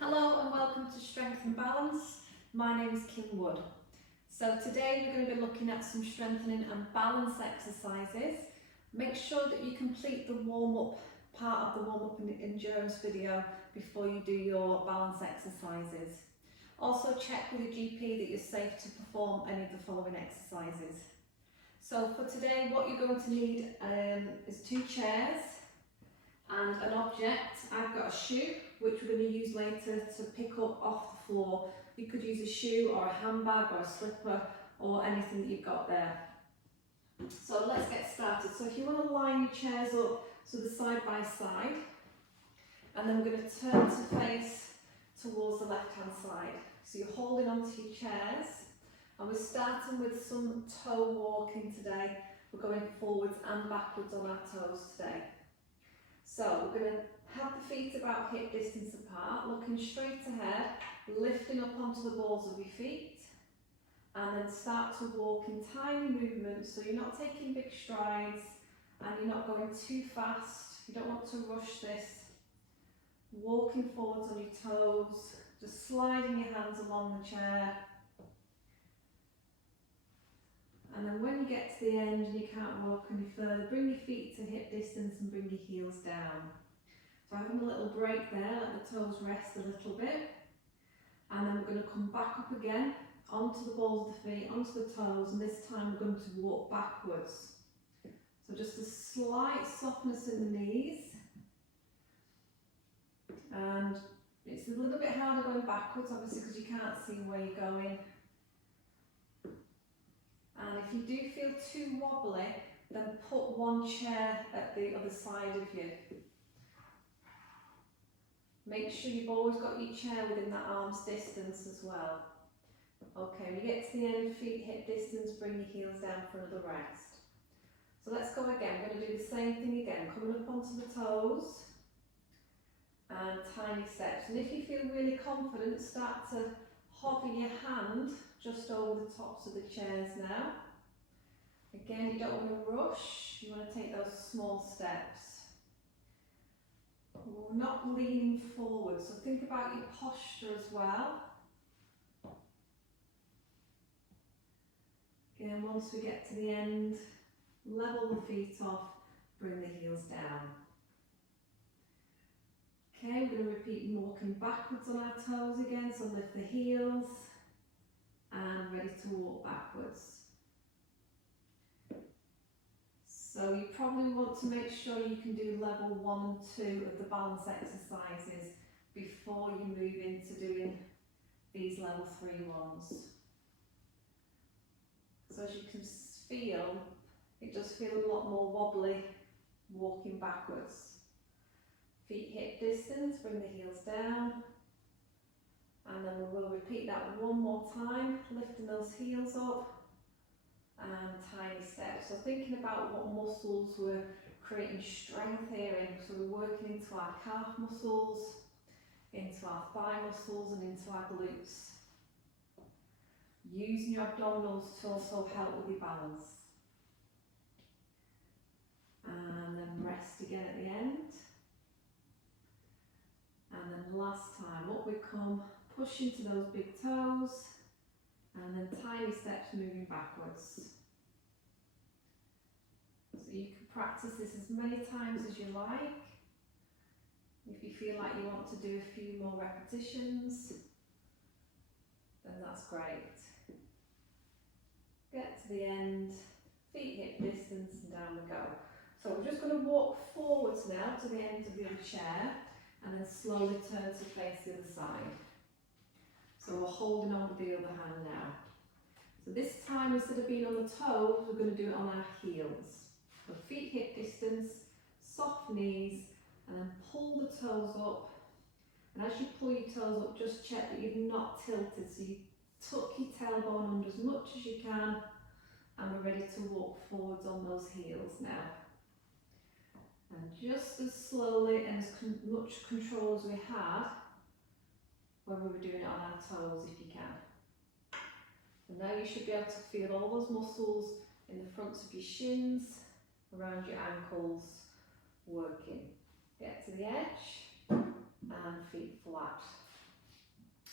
Hello and welcome to Strength and Balance. My name is Kim Wood. So today we're going to be looking at some strengthening and balance exercises. Make sure that you complete the warm-up part of the warm-up and endurance video before you do your balance exercises. Also check with your GP that you're safe to perform any of the following exercises. So for today what you're going to need is 2 chairs and an object. I've got a shoe which we're going to use later to pick up off the floor. You could use a shoe or a handbag or a slipper or anything that you've got there. So let's get started. So if you want to line your chairs up so they're side by side, and then we're going to turn to face towards the left hand side. So you're holding onto your chairs, and we're starting with some toe walking today. We're going forwards and backwards on our toes today. So we're going to have the feet about hip distance apart, looking straight ahead, lifting up onto the balls of your feet, and then start to walk in tiny movements, so you're not taking big strides and you're not going too fast. You don't want to rush this. Walking forwards on your toes, just sliding your hands along the chair. And then when you get to the end and you can't walk any further, bring your feet to hip distance and bring your heels down. So having a little break there, let the toes rest a little bit. And then we're going to come back up again, onto the balls of the feet, onto the toes, and this time we're going to walk backwards. So just a slight softness in the knees. And it's a little bit harder going backwards, obviously, because you can't see where you're going. And if you do feel too wobbly, then put one chair at the other side of you. Make sure you've always got your chair within that arm's distance as well. Okay, when you get to the end, feet hip distance, bring your heels down for another rest. So let's go again. We're going to do the same thing again, coming up onto the toes and tiny steps. And if you feel really confident, start to hover your hand just over the tops of the chairs now. Again, you don't want to rush, you want to take those small steps. We're not leaning forward, so think about your posture as well. Again, once we get to the end, level the feet off, bring the heels down. Okay, we're going to repeat walking backwards on our toes again, so lift the heels and ready to walk backwards. So you probably want to make sure you can do level 1 and 2 of the balance exercises before you move into doing these level 3 ones. So as you can feel, it does feel a lot more wobbly walking backwards. Feet hip distance, bring the heels down. And then we will repeat that one more time, lifting those heels up and tiny steps. So thinking about what muscles we're creating strength here in. So we're working into our calf muscles, into our thigh muscles and into our glutes. Using your abdominals to also help with your balance. And then rest again at the end. And then last time, up we come, push into those big toes, and then tiny steps moving backwards. So you can practice this as many times as you like. If you feel like you want to do a few more repetitions, then that's great. Get to the end, feet hip distance, and down we go. So we're just going to walk forwards now to the end of the other chair, and then slowly turn to face the other side. So we're holding on with the other hand now. So this time, instead of being on the toes, we're going to do it on our heels. So feet hip distance, soft knees, and then pull the toes up. And as you pull your toes up, just check that you've not tilted. So you tuck your tailbone under as much as you can, and we're ready to walk forwards on those heels now. And just as slowly and as much control as we had when we were doing it on our toes, if you can. And now you should be able to feel all those muscles in the fronts of your shins, around your ankles, working. Get to the edge and feet flat.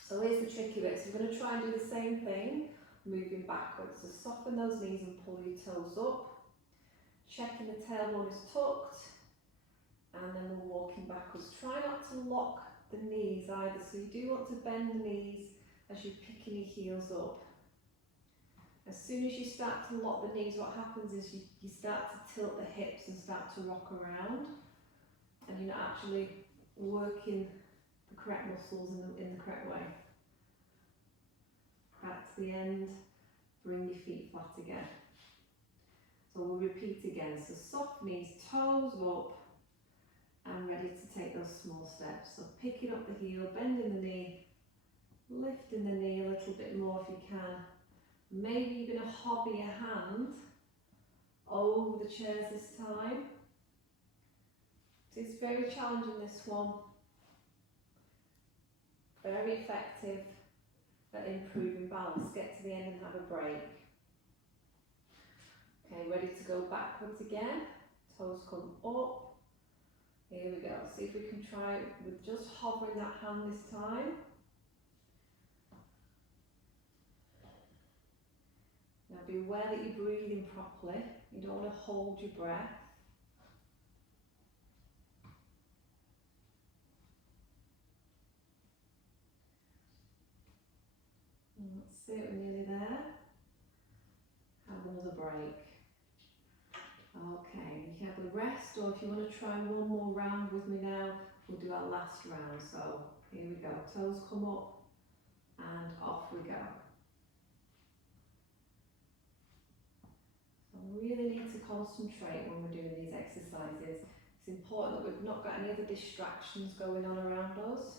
So here's the tricky bit. So we're going to try and do the same thing, moving backwards. So soften those knees and pull your toes up. Checking the tailbone is tucked. And then we're walking backwards. Try not to lock the knees either. So you do want to bend the knees as you're picking your heels up. As soon as you start to lock the knees, what happens is you start to tilt the hips and start to rock around. And you're not actually working the correct muscles in the correct way. Back to the end, bring your feet flat again. So we'll repeat again. So soft knees, toes up, and ready to take those small steps. So picking up the heel, bending the knee, lifting the knee a little bit more if you can. Maybe you're going to hobby your hand over the chairs this time. It's very challenging, this one. Very effective at improving balance. Get to the end and have a break. Okay, ready to go backwards again. Toes come up. Here we go. See if we can try it with just hovering that hand this time. Now be aware that you're breathing properly. You don't want to hold your breath. That's it, we're nearly there. Have another break. Okay, you can have a rest, or if you want to try one more round with me now, we'll do our last round. So here we go, toes come up and off we go. So we really need to concentrate when we're doing these exercises. It's important that we've not got any other distractions going on around us.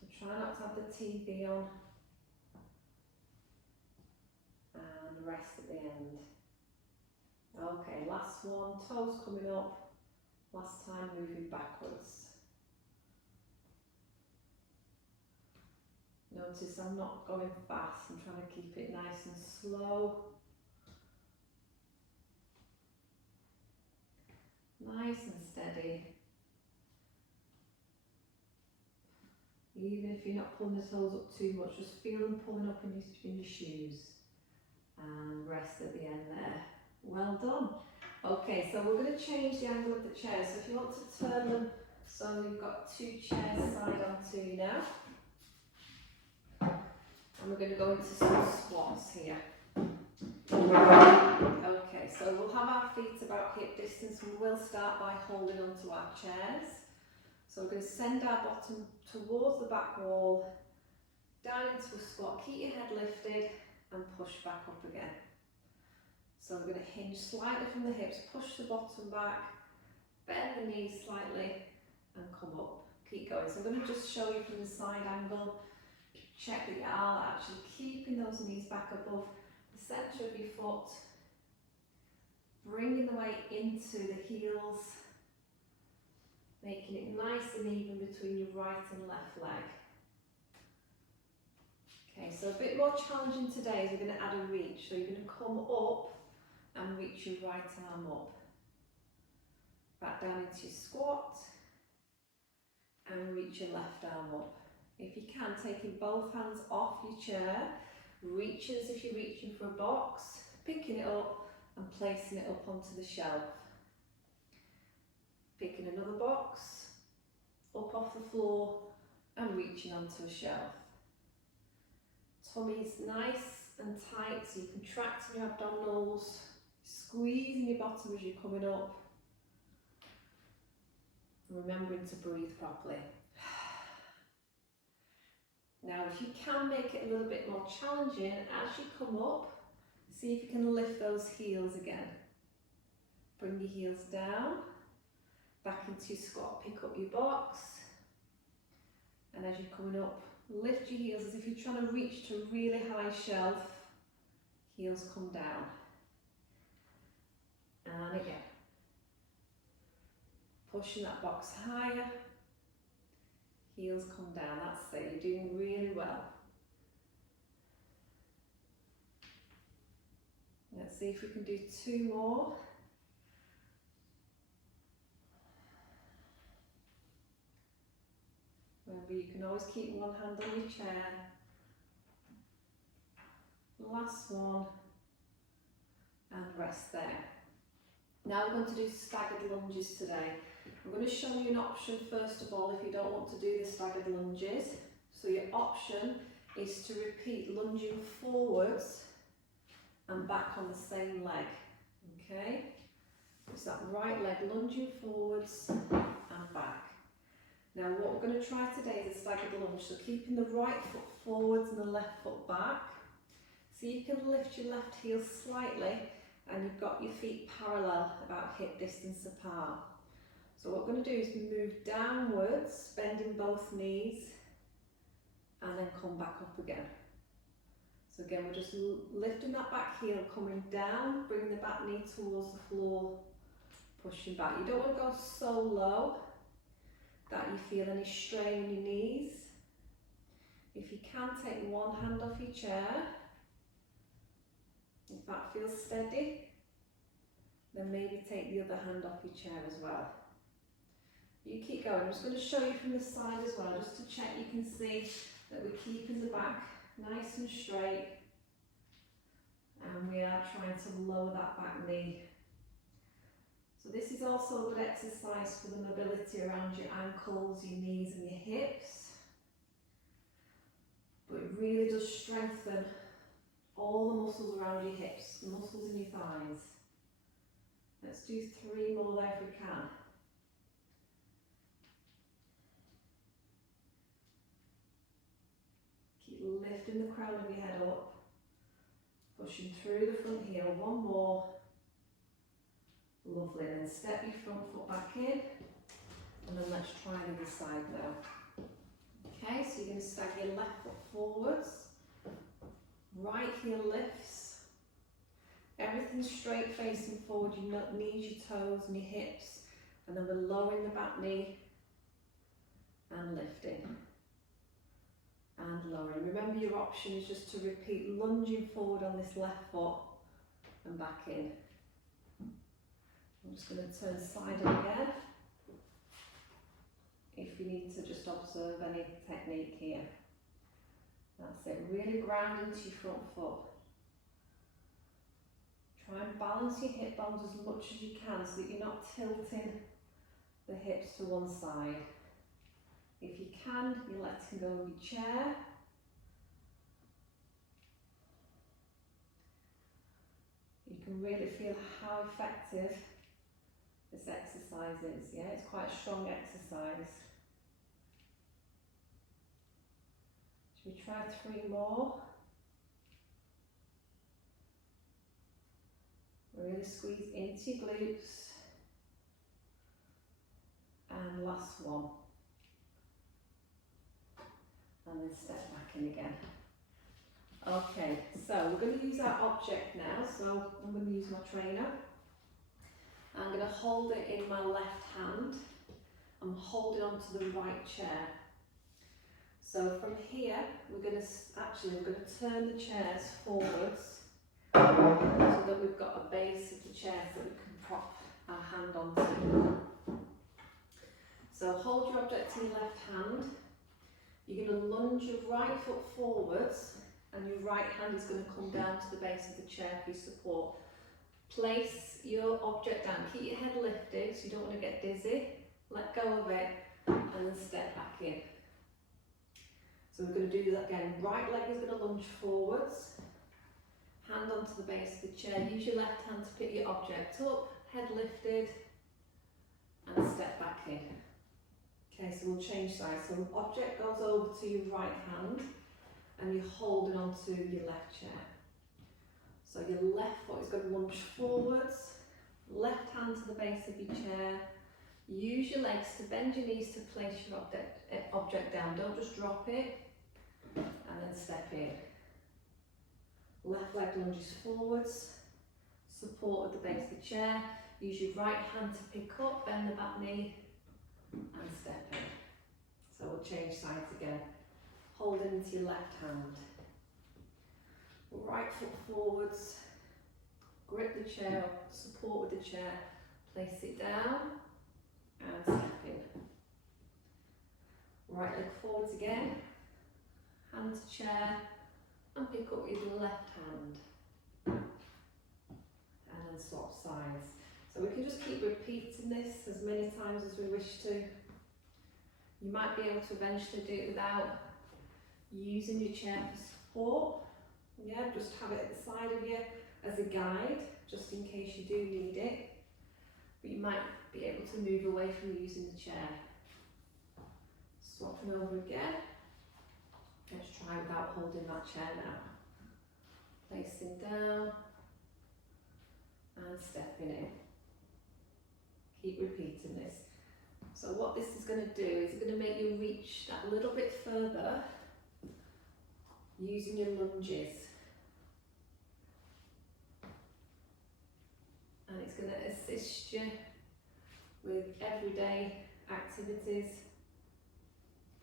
So try not to have the TV on. And rest at the end. Okay, last one, toes coming up, last time moving backwards. Notice I'm not going fast, I'm trying to keep it nice and slow. Nice and steady. Even if you're not pulling the toes up too much, just feel them pulling up in your shoes. And rest at the end there. Well done. Okay, so we're going to change the angle of the chairs. So if you want to turn them so you've got two chairs side on to you now. And we're going to go into some squats here. Okay, so we'll have our feet about hip distance and we'll start by holding onto our chairs. So we're going to send our bottom towards the back wall, down into a squat, keep your head lifted and push back up again. So we're going to hinge slightly from the hips, push the bottom back, bend the knees slightly and come up. Keep going. So I'm going to just show you from the side angle. Check that you are actually keeping those knees back above the centre of your foot, bringing the weight into the heels, making it nice and even between your right and left leg. Okay, so a bit more challenging today is we're going to add a reach. So you're going to come up and reach your right arm up. Back down into your squat and reach your left arm up. If you can, taking both hands off your chair, reach as if you're reaching for a box, picking it up and placing it up onto the shelf. Picking another box, up off the floor and reaching onto a shelf. Tummy's nice and tight, so you're contracting your abdominals, squeezing your bottom as you're coming up. And remembering to breathe properly. Now, if you can make it a little bit more challenging, as you come up, see if you can lift those heels again. Bring your heels down, back into your squat, pick up your box. And as you're coming up, lift your heels as if you're trying to reach to a really high shelf. Heels come down. And again. Pushing that box higher. Heels come down. That's it. You're doing really well. Let's see if we can do two more. Remember, you can always keep one hand on your chair. Last one, and rest there. Now we're going to do staggered lunges today. I'm going to show you an option first of all if you don't want to do the staggered lunges. So your option is to repeat lunging forwards and back on the same leg. Okay? It's that right leg lunging forwards and back. Now what we're going to try today is a staggered lunge. So keeping the right foot forwards and the left foot back. So you can lift your left heel slightly and you've got your feet parallel about hip distance apart. So what we're going to do is move downwards, bending both knees, and then come back up again. So again, we're just lifting that back heel, coming down, bringing the back knee towards the floor, pushing back. You don't want to go so low that you feel any strain in your knees. If you can, take one hand off your chair. If that feels steady, then maybe take the other hand off your chair as well. You keep going. I'm just going to show you from the side as well, just to check you can see that we're keeping the back nice and straight, and we are trying to lower that back knee. So this is also a good exercise for the mobility around your ankles, your knees and your hips, but it really does strengthen all the muscles around your hips, the muscles in your thighs. Let's do 3 more there if we can. Keep lifting the crown of your head up, pushing through the front heel. 1 more. Lovely. And then step your front foot back in, and then let's try the other side now. Okay, so you're going to stag your left foot forwards, right heel lifts, everything's straight facing forward, your knees, your toes and your hips, and then we're lowering the back knee and lifting and lowering. Remember, your option is just to repeat lunging forward on this left foot and back in. I'm just going to turn side up again if you need to just observe any technique here. That's it, really ground into your front foot. Try and balance your hip bones as much as you can so that you're not tilting the hips to one side. If you can, you're letting go of your chair. You can really feel how effective this exercise is. Yeah, it's quite a strong exercise. Should we try 3 more? Really squeeze into your glutes. And last one. And then step back in again. Okay, so we're going to use our object now. So I'm going to use my trainer. I'm going to hold it in my left hand. I'm holding onto the right chair. So from here, we're going to turn the chairs forwards so that we've got a base of the chair that we can prop our hand onto. So hold your object in your left hand. You're going to lunge your right foot forwards and your right hand is going to come down to the base of the chair for your support. Place your object down, keep your head lifted so you don't want to get dizzy, let go of it and then step back in. So we're going to do that again. Right leg is going to lunge forwards, hand onto the base of the chair, use your left hand to pick your object up, head lifted and step back in. Okay, so we'll change sides. So the object goes over to your right hand and you're holding onto your left chair. So your left foot is going to lunge forwards, left hand to the base of your chair. Use your legs to bend your knees to place your object down. Don't just drop it and then step in. Left leg lunges forwards, support with the base of the chair. Use your right hand to pick up, bend the back knee and step in. So we'll change sides again. Hold into your left hand. Right foot forwards, grip the chair up, support with the chair, place it down and step in. Right leg forwards again, hand to chair, and pick up with your left hand. And then swap sides. So we can just keep repeating this as many times as we wish to. You might be able to eventually do it without using your chair for support. Yeah, just have it at the side of you as a guide, just in case you do need it. But you might be able to move away from using the chair. Swapping over again. Let's try without holding that chair now. Placing down and stepping in. Keep repeating this. So what this is going to do is it's going to make you reach that little bit further using your lunges. And it's going to assist you with everyday activities,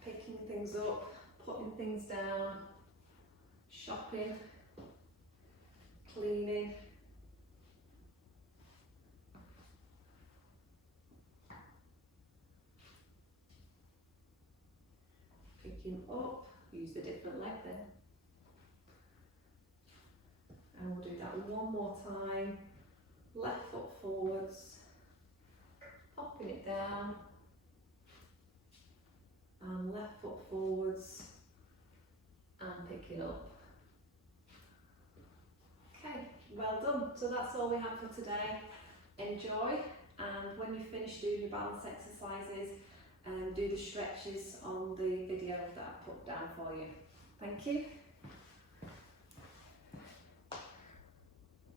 picking things up, putting things down, shopping, cleaning. Picking up, use the different leg then. And we'll do that one more time. Left foot forwards, popping it down, and left foot forwards, and picking up. Okay, well done. So that's all we have for today. Enjoy, and when you finish doing your balance exercises, do the stretches on the video that I've put down for you. Thank you.